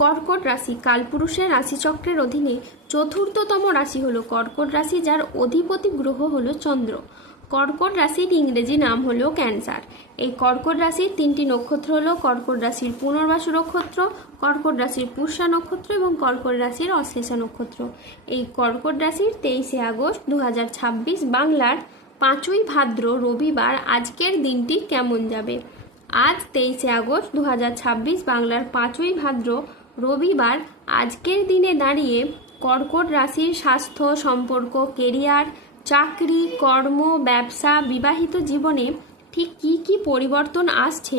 কর্কট রাশি কালপুরুষের রাশিচক্রের অধীনে চতুর্থতম রাশি হলো কর্কট রাশি, যার অধিপতি গ্রহ হলো চন্দ্র। কর্কট রাশির ইংরেজি নাম হলো ক্যান্সার। এই কর্কট রাশির তিনটি নক্ষত্র হলো কর্কট রাশির পুনর্বাসু নক্ষত্র, কর্কট রাশির পুষ্যা নক্ষত্র এবং কর্কট রাশির অশ্লেষা নক্ষত্র। এই কর্কট রাশির 23শে আগস্ট 2026 বাংলার 5ই ভাদ্র রবিবার আজকের দিনটি কেমন যাবে। আজ 23শে আগস্ট 2026 বাংলার 5ই ভাদ্র রবিবার আজকের দিনে দাঁড়িয়ে কর্কট রাশির স্বাস্থ্য, সম্পর্ক, কেরিয়ার, চাকরি, কর্ম, ব্যবসা, বিবাহিত জীবনে ঠিক কী কী পরিবর্তন আসছে,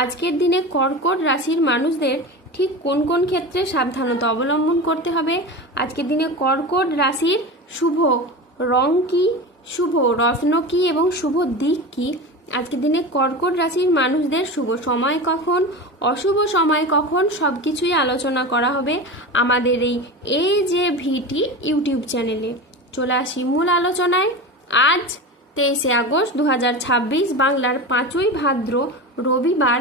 আজকের দিনে কর্কট রাশির মানুষদের ঠিক কোন কোন ক্ষেত্রে সাবধানতা অবলম্বন করতে হবে, আজকের দিনে কর্কট রাশির শুভ রং কী, শুভ রত্ন কী এবং শুভ দিক কী, আজকের দিনে কর্কট রাশির মানুষদের শুভ সময় কখন, অশুভ সময় কখন, সব কিছুই আলোচনা করা হবে আমাদের এই যে ভিটি ইউটিউব চ্যানেলে। চলে আসি মূল আলোচনায়। আজ 23শে আগস্ট 2026 বাংলার 5ই ভাদ্র রবিবার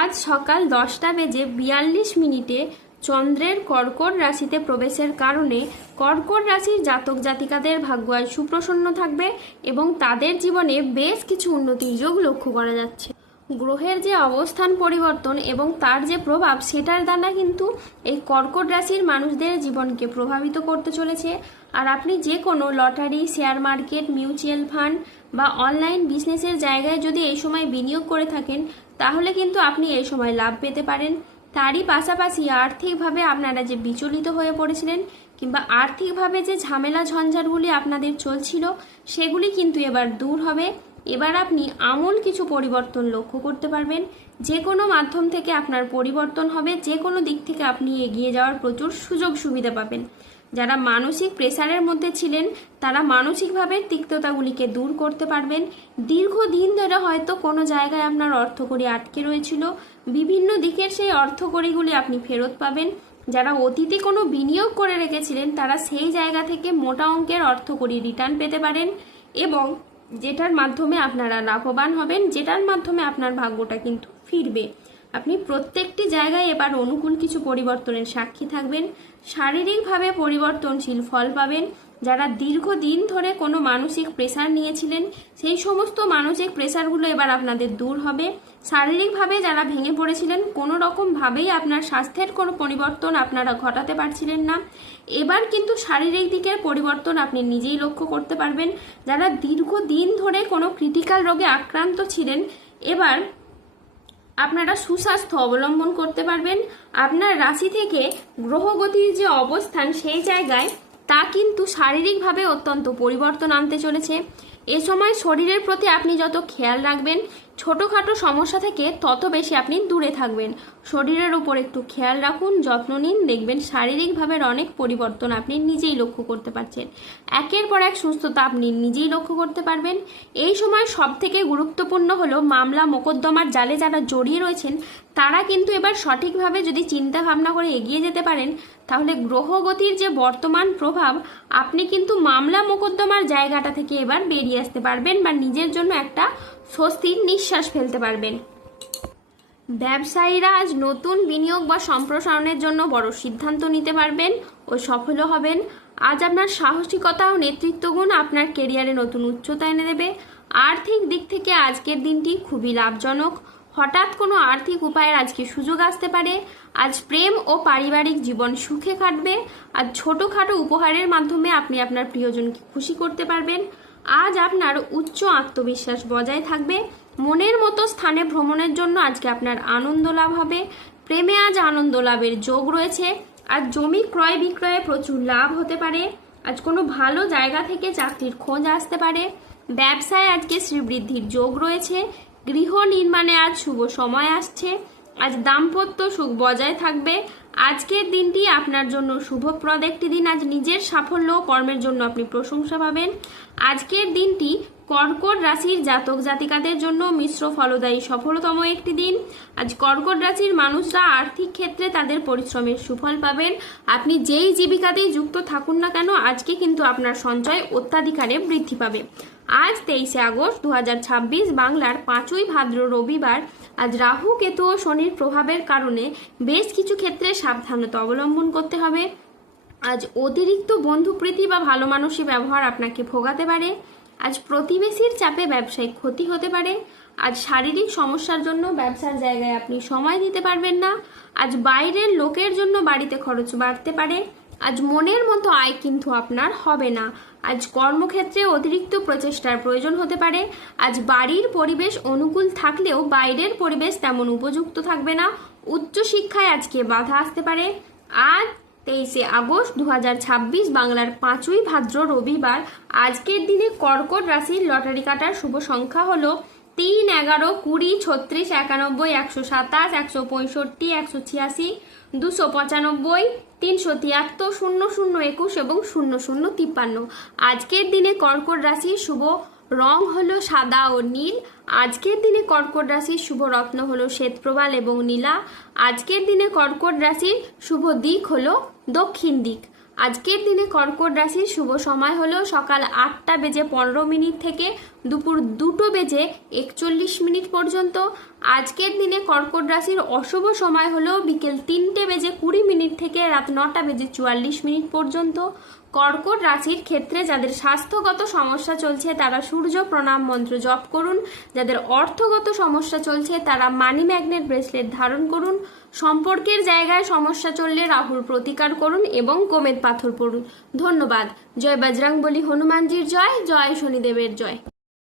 আজ সকাল 10:42 চন্দ্রের কর্কট রাশিতে প্রবেশের কারণে কর্কট রাশির জাতক জাতিকাদের ভাগ্য আজ সুপ্রসন্ন থাকবে এবং তাদের জীবনে বেশ কিছু উন্নতির যোগ লক্ষ্য করা যাচ্ছে। গ্রহের যে অবস্থান পরিবর্তন এবং তার যে প্রভাব, সেটার দ্বারা কিন্তু এই কর্কট রাশির মানুষদের জীবনকে প্রভাবিত করতে চলেছে। আর আপনি যে কোনো lottery, share market, mutual fund বা অনলাইন বিজনেসের জায়গায় যদি এই সময় বিনিয়োগ করে থাকেন, তাহলে কিন্তু আপনি এই সময় লাভ পেতে পারেন। তারই পাশাপাশি আর্থিকভাবে আপনারা যে বিচলিত হয়ে পড়েছিলেন কিংবা আর্থিকভাবে যে ঝামেলা ঝঞ্ঝাটগুলি আপনাদের চলছিল, সেগুলি কিন্তু এবার দূর হবে। এবার আপনি আমূল কিছু পরিবর্তন লক্ষ্য করতে পারবেন। যে কোনো মাধ্যম থেকে আপনার পরিবর্তন হবে, যে কোনো দিক থেকে আপনি এগিয়ে যাওয়ার প্রচুর সুযোগ সুবিধা পাবেন। যারা মানসিক প্রেসারের মধ্যে ছিলেন, তারা মানসিকভাবে তিক্ততাগুলিকে দূর করতে পারবেন। দীর্ঘদিন ধরে হয়তো কোনো জায়গায় আপনার অর্থকড়ি আটকে রয়েছিল, বিভিন্ন দিকের সেই অর্থকড়িগুলি আপনি ফেরত পাবেন। যারা অতীতে কোনো বিনিয়োগ করে রেখেছিলেন, তারা সেই জায়গা থেকে মোটা অঙ্কের অর্থকড়ি রিটার্ন পেতে পারেন এবং যেটার মাধ্যমে আপনারা লাভবান হবেন, যেটার মাধ্যমে আপনার ভাগ্যটা কিন্তু ফিরবে। আপনি প্রত্যেকটি জায়গায় এবার অনুকূল কিছু পরিবর্তনের সাক্ষী থাকবেন। শারীরিকভাবে পরিবর্তনশীল ফল পাবেন। যারা দীর্ঘদিন ধরে কোনো মানসিক প্রেসার নিয়েছিলেন, সেই সমস্ত মানসিক প্রেসারগুলো এবার আপনাদের দূর হবে। শারীরিকভাবে যারা ভেঙে পড়েছিলেন, কোনো রকমভাবেই আপনার স্বাস্থ্যের কোনো পরিবর্তন আপনারা ঘটাতে পারছিলেন না, এবার কিন্তু শারীরিক দিকের পরিবর্তন আপনি নিজেই লক্ষ্য করতে পারবেন। যারা দীর্ঘদিন ধরে কোনো ক্রিটিক্যাল রোগে আক্রান্ত ছিলেন, এবার আপনারা সুস্বাস্থ্য অবলম্বন করতে পারবেন। আপনার রাশি থেকে গ্রহগতির যে অবস্থান, সেই জায়গায় তা কিন্তু শারীরিকভাবে অত্যন্ত পরিবর্তন আনতে চলেছে। এ সময় শরীরের প্রতি আপনি যত খেয়াল রাখবেন, ছোটোখাটো সমস্যা থেকে তত বেশি আপনি দূরে থাকবেন। শরীরের উপর একটু খেয়াল রাখুন, যত্ন নিন, দেখবেন শারীরিকভাবে অনেক পরিবর্তন আপনি নিজেই লক্ষ্য করতে পারছেন। একের পর এক সুস্থতা আপনি নিজেই লক্ষ্য করতে পারবেন। এই সময় সবথেকে গুরুত্বপূর্ণ হলো মামলা মোকদ্দমার জালে যারা জড়িয়ে রয়েছেন, তারা কিন্তু এবার সঠিকভাবে যদি চিন্তা ভাবনা করে এগিয়ে যেতে পারেন, তাহলে গ্রহগতির যে বর্তমান প্রভাব, আপনি কিন্তু মামলা মোকদ্দমার জায়গাটা থেকে এবার বেরিয়ে আসতে পারবেন বা নিজের জন্য একটা স্বস্তির নিঃশ্বাস ফেলতে পারবেন। ব্যবসায়ীরা আজ নতুন বিনিয়োগ বা সম্প্রসারণের জন্য বড় সিদ্ধান্ত নিতে পারবেন ও সফল হবেন। আজ আপনার সাহসিকতা ও নেতৃত্বগুণ আপনার কেরিয়ারে নতুন উচ্চতা এনে দেবে। আর্থিক দিক থেকে আজকের দিনটি খুবই লাভজনক। হঠাৎ কোনো আর্থিক উপায়ের আজকে সুযোগ আসতে পারে। আজ প্রেম ও পারিবারিক জীবন সুখে কাটবে। আজ ছোটোখাটো উপহারের মাধ্যমে আপনি আপনার প্রিয়জনকে খুশি করতে পারবেন। আজ আপনার উচ্চ আত্মবিশ্বাস বজায় থাকবে। মনের মতো স্থানে ভ্রমণের জন্য আজকে আপনার আনন্দ লাভ হবে। প্রেমে আজ আনন্দ লাভের যোগ রয়েছে। আজ জমি ক্রয় বিক্রয়ে প্রচুর লাভ হতে পারে। আজ কোনো ভালো জায়গা থেকে চাকরির খোঁজ আসতে পারে। ব্যবসায় আজকে শ্রীবৃদ্ধির যোগ রয়েছে। গৃহ নির্মাণে আজ শুভ সময় আসছে। আজ দাম্পত্য সুখ বজায় থাকবে। আজকের দিনটি আপনার জন্য শুভপ্রদ একটি দিন। আজ নিজের সাফল্য ও কর্মের জন্য আপনি প্রশংসা পাবেন। আজকের দিনটি কর্কট রাশির জাতক জাতিকাদের জন্য মিশ্র ফলদায়ী সফলতম একটি দিন। আজ কর্কট রাশির মানুষরা আর্থিক ক্ষেত্রে তাদের পরিশ্রমের সুফল পাবেন। আপনি যেই জীবিকাতেই যুক্ত থাকুন না কেন, আজকে কিন্তু আপনার সঞ্চয় অত্যাধিকারে বৃদ্ধি পাবে। আজ 23শে আগস্ট 2026 বাংলার 5ই ভাদ্র রবিবার। আজ রাহু কেতু ও শনির প্রভাবের কারণে বেশ কিছু ক্ষেত্রে সাবধানতা অবলম্বন করতে হবে। আজ অতিরিক্ত বন্ধুপ্রীতি বা ভালো মানসী ব্যবহার আপনাকে ভোগাতে পারে। আজ প্রতিবেশীর চাপে ব্যবসায়িক ক্ষতি হতে পারে। আজ শারীরিক সমস্যার জন্য ব্যবসার জায়গায় আপনি সময় দিতে পারবেন না। আজ বাইরের লোকের জন্য বাড়িতে খরচ বাড়তে পারে। আজ মনের মতো আয় কিন্তু আপনার হবে না। আজ কর্মক্ষেত্রে অতিরিক্ত প্রচেষ্টার প্রয়োজন হতে পারে। আজ বাড়ির পরিবেশ অনুকূল থাকলেও বাইরের পরিবেশ তেমন উপযুক্ত থাকবে না। উচ্চশিক্ষায় আজকে বাধা আসতে পারে। আজ 23শে আগস্ট 2026 বাংলার 5ই ভাদ্র রবিবার। আজকের দিনে কর্কট রাশির লটারি কাটার শুভ সংখ্যা হলো 3, 11, 20, 36, 91, 127, 165, 186, 295, 373, 0021 এবং 0053। আজকের দিনে কর্কট রাশির শুভ রং হলো সাদা ও নীল। আজকের দিনে কর্কট রাশির শুভ রত্ন হলো শ্বেতপ্রবাল এবং নীলা। আজকের দিনে কর্কট রাশির শুভ দিক হলো দক্ষিণ দিক। আজকের দিনে কর্কট রাশির শুভ সময় হলো সকাল 8টা বেজে 15 মিনিট থেকে দুপুর 2টো বেজে 41 মিনিট পর্যন্ত। আজকের দিনে কর্কট রাশির অশুভ সময় হলো বিকেল 3টে বেজে 20 মিনিট থেকে রাত 9টা বেজে 44 মিনিট পর্যন্ত। কর্কট রাশির ক্ষেত্রে যাদের স্বাস্থ্যগত সমস্যা চলছে তারা সূর্য প্রণাম মন্ত্র জপ করুন। যাদের অর্থগত সমস্যা চলছে তারা মানি ম্যাগনেট ব্রেসলেট ধারণ করুন। সম্পর্কের জায়গায় সমস্যা চললে রাহুর প্রতিকার করুন এবং গোমেদ পাথর পড়ুন। ধন্যবাদ। জয় বজরংবলী হনুমানজির জয়, জয় শনিদেবের জয়।